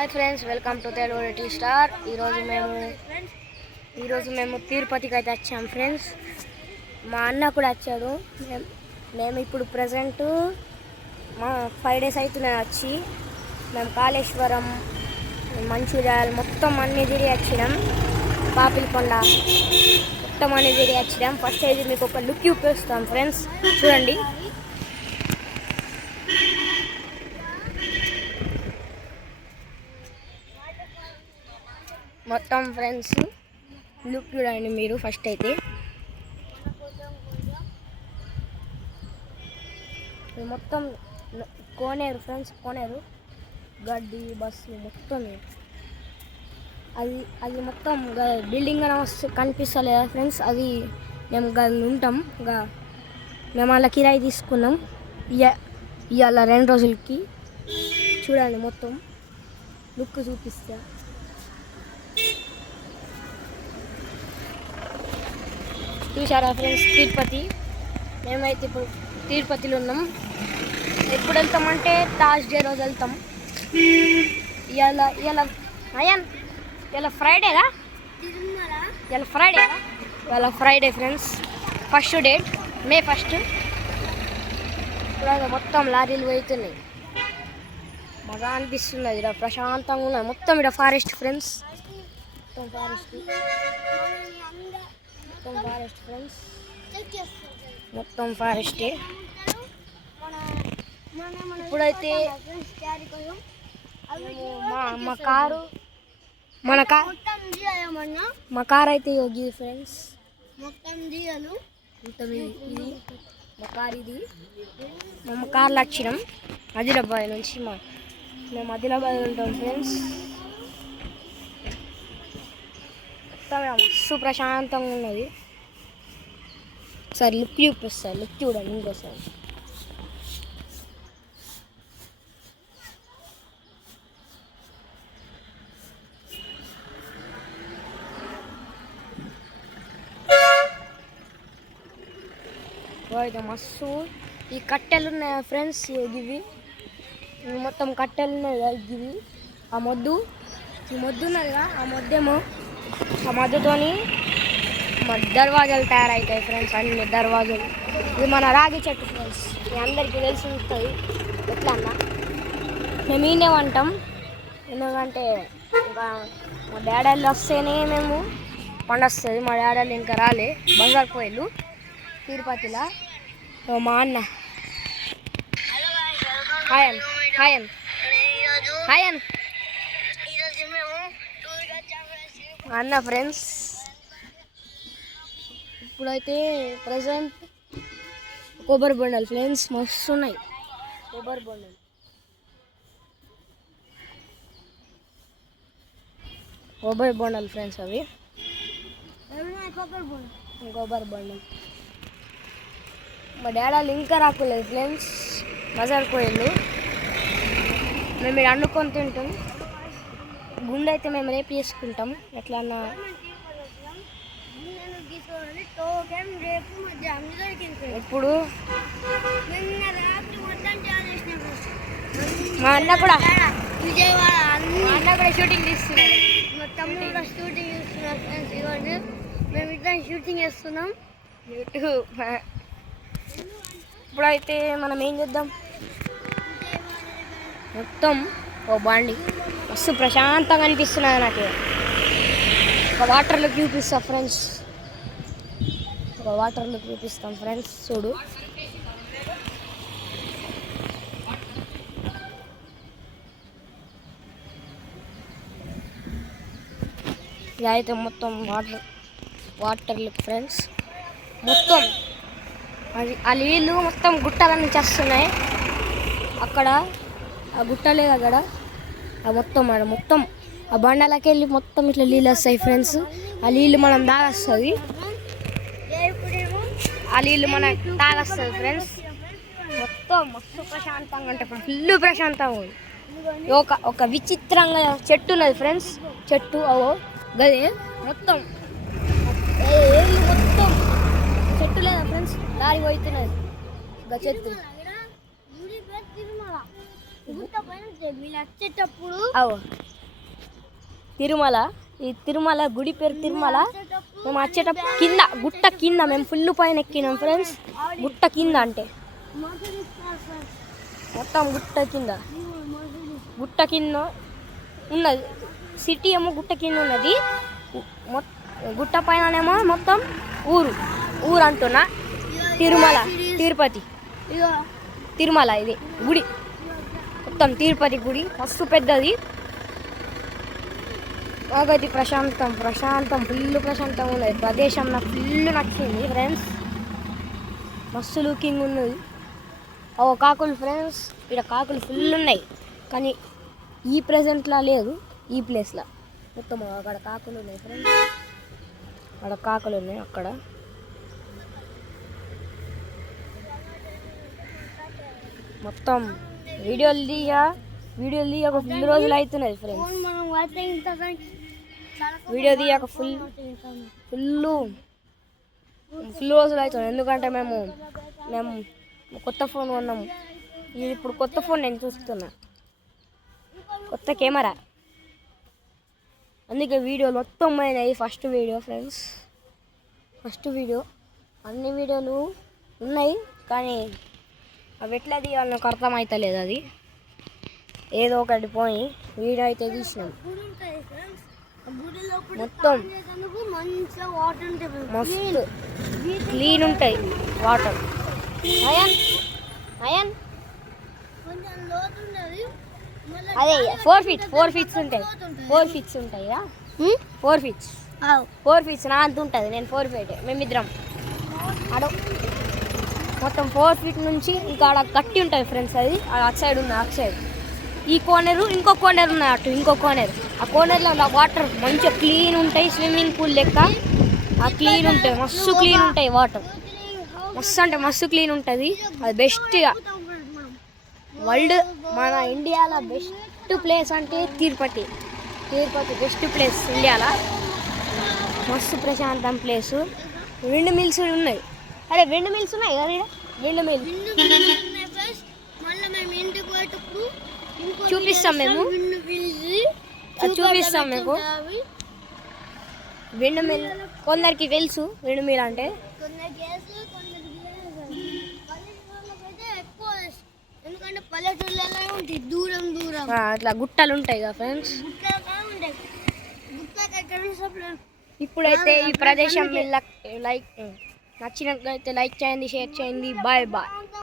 Hi friends, welcome to Telugu T star. ఈరోజు మేము తిరుపతికి అయితే వచ్చాం ఫ్రెండ్స్. మా అన్న కూడా వచ్చాడు. మేము ఇప్పుడు ప్రజెంట్ 5 days అవుతున్నాయి వచ్చి. మేము కాళేశ్వరం, మంచిర్యాల మొత్తం అన్ని తిరిగి వచ్చినాం. పాపిలికొండ మొత్తం అన్ని తిరిగి వచ్చినాం. ఫస్ట్ అయితే మీకు ఒక లుక్ చూపిస్తాం ఫ్రెండ్స్, చూడండి. మొత్తం ఫ్రెండ్స్ లుక్ చూడండి మీరు. ఫస్ట్ అయితే మొత్తం కోనేరు ఫ్రెండ్స్, కోనేరు గడ్డి బస్సు మొత్తం అది మొత్తం బిల్డింగ్ అని కనిపిస్తలేదా ఫ్రెండ్స్? అది మేము గది ఉంటాం. మేము అలా కిరాయి తీసుకున్నాం ఇవాళ 2 రోజులకి. చూడండి మొత్తం లుక్ చూపిస్తా. చూసారా ఫ్రెండ్స్ తిరుపతి? మేమైతే ఇప్పుడు తిరుపతిలో ఉన్నాం. ఎప్పుడు వెళ్తామంటే థర్స్డే రోజు వెళ్తాం. ఇవాళ ఫ్రైడేగా? ఇవాళ Friday friends, first date May 1. ఇప్పుడు మొత్తం లారీలు పోతున్నాయి. బాగా అనిపిస్తున్నది. ఇక్కడ ప్రశాంతంగా ఉన్నది. మొత్తం ఇక్కడ ఫారెస్ట్ ఫ్రెండ్స్, మొత్తం ఫారెస్ట్ ఫ్రెండ్స్, మొత్తం ఫారెస్టే. ఇప్పుడైతే మా కారు అయితే యోగి ఫ్రెండ్స్. ఇది మా కారు. ఇది మా కార్లో వచ్చినాం ఆదిలాబాద్ నుంచి. మేము ఆదిలాబాద్ ఉంటాం ఫ్రెండ్స్. మస్తు ప్రశాంతంగా ఉన్నది. ఒకసారి లుక్ చూపిస్తాను, లుక్ చూడండి ఇంకోసారి. అయితే మస్తు ఈ కట్టెలు ఉన్నాయి ఫ్రెండ్స్. ఇవి మొత్తం కట్టెలు ఉన్నాయి కదా. ఇవి ఈ మొద్దు ఉన్నదిగా. ఆ మొద్దుతోని దర్వాజాలు తయారవుతాయి ఫ్రెండ్స్. అన్ని దర్వాజాలు. ఇది మన రాగి చెట్టు ఫ్రెండ్స్. మీ అందరికీ తెలిసి ఉంటుంది. ఎట్లా అన్నా మేము ఈయనే ఉంటాం. ఎందుకంటే ఇంకా మా డాడీలు వస్తేనే మేము పండొస్తుంది. మా డాడీలు ఇంకా రాలే, బజార్ పోయిళ్ళు తిరుపతిలో. మా అన్న హాయన్ అన్న ఫ్రెండ్స్. ఇప్పుడైతే ప్రజెంట్ కొబ్బరి బొండాలు ఫ్రెండ్స్ మస్తు ఉన్నాయి. కొబ్బరి బొండాలు ఫ్రెండ్స్. అవి కొబ్బరి బొండాలు. మా డాడీలు ఇంకా రాకలేదు ఫ్రెండ్స్, బజార్ పోయిళ్ళు. మేము ఇక్కడ వండుకొని తింటాం. గుండె అయితే మేము రేపు చేసుకుంటాం. ఎట్లన్నా ఇప్పుడు మా అన్న కూడా షూటింగ్ తీస్తున్నాడు. మొత్తం షూటింగ్ చేస్తున్నారు ఫ్రెండ్స్. ఇవన్నీ మేము ఇద్దరం షూటింగ్ చేస్తున్నాం యూట్యూబ్. ఇప్పుడైతే మనం ఏం చేద్దాం, మొత్తం ఓ బండి మస్తు ప్రశాంతంగా అనిపిస్తున్నది నాకు. ఒక వాటర్లో చూపిస్తాం ఫ్రెండ్స్. చూడు. ఇది అయితే మొత్తం వాటర్ లుక్ ఫ్రెండ్స్. మొత్తం ఆ నీళ్ళు మొత్తం గుట్టలన్నీ చేస్తున్నాయి. అక్కడ ఆ గుట్టలే అక్కడ మొత్తం ఆ బండలకి వెళ్ళి మొత్తం ఇట్లా నీళ్ళు వస్తాయి ఫ్రెండ్స్. ఆ నీళ్ళు మనం తాగొస్తుంది. ఫ్రెండ్స్. మొత్తం మస్తు ప్రశాంతంగా అంటే ఫుల్ ప్రశాంతంగా ఉంది. ఒక విచిత్రంగా చెట్టు ఉన్నది ఫ్రెండ్స్. చెట్టు గదే మొత్తం మొత్తం చెట్టు లేదా ఫ్రెండ్స్, దారి పోతున్నది చెట్టు. వచ్చేటప్పుడు తిరుమల. ఈ తిరుమల గుడి పేరు తిరుమల. మేము వచ్చేటప్పుడు కింద గుట్ట కింద మేము ఫుల్ పైన ఎక్కినాం ఫ్రెండ్స్. గుట్ట కింద అంటే మొత్తం గుట్ట కింద ఉన్నది. సిటీ ఏమో గుట్ట కింద ఉన్నది. గుట్ట పైననేమో మొత్తం ఊరు అంటున్నా తిరుమల తిరుపతి తిరుమల ఇది గుడి మొత్తం తిరుపతి గుడి మస్తు పెద్దది. బాగా ప్రశాంతం ఫుల్ ప్రశాంతంగా ఉన్నది ప్రదేశం. నాకు ఫుల్ నచ్చింది ఫ్రెండ్స్. మస్తు లుకింగ్ ఉన్నది. కాకులు ఫ్రెండ్స్, ఇక్కడ కాకులు ఫుల్ ఉన్నాయి కానీ ఈ ప్రెజెంట్లా లేదు. ఈ ప్లేస్లో మొత్తం అక్కడ కాకులు ఉన్నాయి ఫ్రెండ్స్. అక్కడ కాకులు ఉన్నాయి. అక్కడ మొత్తం వీడియోలు తీయక ఫుల్ రోజులు అవుతున్నది ఫ్రెండ్స్. వీడియో తీయక ఫుల్ రోజులు అవుతుంది. ఎందుకంటే మేము కొత్త ఫోన్ కొన్నాము. ఇది ఇప్పుడు కొత్త ఫోన్ నేను చూస్తున్నా, కొత్త కెమెరా. అందుకే వీడియోలు మొత్తం అయినాయి. ఫస్ట్ వీడియో ఫ్రెండ్స్, అన్ని వీడియోలు ఉన్నాయి కానీ అవి ఎట్లా తీయాలో నాకు అర్థమవుతలేదు. అది ఏదో ఒకటి పోయి వీడియో అయితే తీసినాం. మొత్తం మస్తు క్లీన్ ఉంటాయి వాటర్. అయన్ అదే 4 ఫీట్స్ ఉంటాయి. 4 ఫీట్స్ ఉంటాయి కదా, 4 ఫీట్స్ నా అంత ఉంటుంది. నేను 4 ఫీట్ మేమిద్దరం ఆడ మొత్తం 4 ఫీట్ నుంచి ఇంకా ఆడ గట్టి ఉంటుంది ఫ్రెండ్స్. అది అటు సైడ్ ఈ కోనరు, ఇంకో కోనర్ ఉన్నాయి. అటు ఇంకో కోనర్. ఆ కోనర్లో వాటర్ మంచిగా క్లీన్ ఉంటాయి. స్విమ్మింగ్ పూల్ లెక్క క్లీన్ ఉంటాయి. మస్తు క్లీన్ ఉంటాయి వాటర్. మస్తు క్లీన్ ఉంటుంది. అది బెస్ట్గా వరల్డ్ మన ఇండియాలో బెస్ట్ ప్లేస్ అంటే తిరుపతి బెస్ట్ ప్లేస్ ఇండియాలో. మస్తు ప్రశాంతం ప్లేసు. విండ్ మిల్స్ ఉన్నాయి. అరే విండ్ మిల్స్ ఉన్నాయి కదా ఇక్కడ. విండ్ మిల్ చూపిస్తాం మీకు. విండ్ మిల్ కొందరికి తెలుసు. విండ్ మిల్ అంటే అట్లా గుట్టలు ఉంటాయి కదా ఫ్రెండ్స్. ఇప్పుడైతే ఈ ప్రదేశం నచ్చినట్లయితే లైక్ చేయండి, షేర్ చేయండి. బాయ్.